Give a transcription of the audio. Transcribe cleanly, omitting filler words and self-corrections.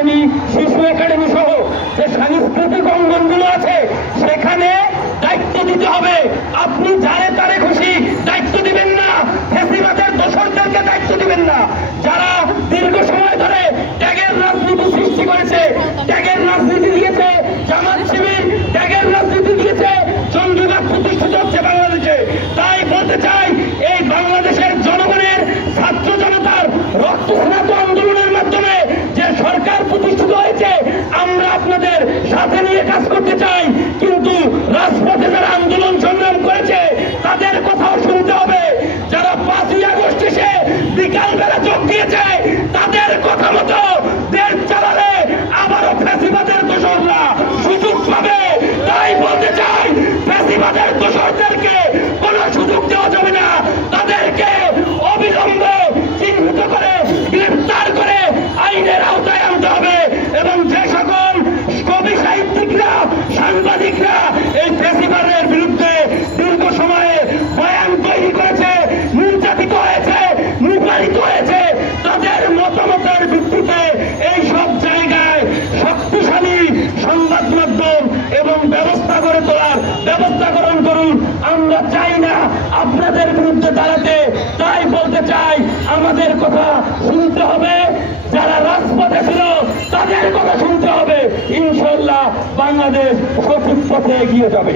শিশু একাডেমি সহ যে সাংস্কৃতিক অঙ্গনগুলো আছে সেখানে দায়িত্ব দিতে হবে। আপনি যারে তারে খুশি দায়িত্ব দিবেন না, ফ্যাসিবাদের দোসরদেরকে দায়িত্ব দিবেন না। যারা দীর্ঘ সময় ধরে ট্যাগের রাজনীতি সৃষ্টি করেছে, ট্যাগের রাজনীতি দিয়েছে জামাত শিবির, ট্যাগের রাজনীতি দিয়েছে জঙ্গিবাদ প্রতিষ্ঠিত হচ্ছে বাংলাদেশে। তাই বলতে চাই, এই বাংলাদেশের জনগণের ছাত্র জনতার রক্তস্নাত আন্দোলনের মাধ্যমে যে সরকার প্রতিষ্ঠিত হয়েছে, আমরা আপনাদের সাথে নিয়ে কাজ করতে চাই। কিন্তু রাজপথে যারা আন্দোলন সংগ্রাম করেছে তাদের কথাও শুনতে হবে। যারা 5ই আগস্ট এসে বিকাল বেলা যোগ দিয়েছে তাদের কথা মতো দেশ চালালে আবারও ফ্যাসিবাদের দোসররা সুযোগ পাবে। তাই বলতে চাই, ফ্যাসিবাদের দোসরদেরকে কোনো সুযোগ দেওয়া যাবে না। তাদেরকে অবিলম্বে চিহ্নিত করে গ্রেফতার করে আইনের আওতায় আনতে হবে। এবং যে সকল কবি সাহিত্যিকরা, সাংবাদিকরা এই ফ্যাসিবাদের বিরুদ্ধে দীর্ঘ সময়ে বয়ান তৈরি করেছে, নির্যাতিত হয়েছে, নিপালিত হয়েছে, তাদের মতামতের ভিত্তিতে এই সব জায়গায় শক্তিশালী সংবাদ মাধ্যম এবং ব্যবস্থা করে তোলার ব্যবস্থা গ্রহণ করুন। আমরা চাই না আপনাদের বিরুদ্ধে দাঁড়াতে। তাই বলতে চাই, আমাদের কথা শুনতে হবে। যারা রাজপথে ছিল তাদের কথা শুনতে হবে। ইনশাআল্লাহ বাংলাদেশ সঠিক পথে এগিয়ে যাবে।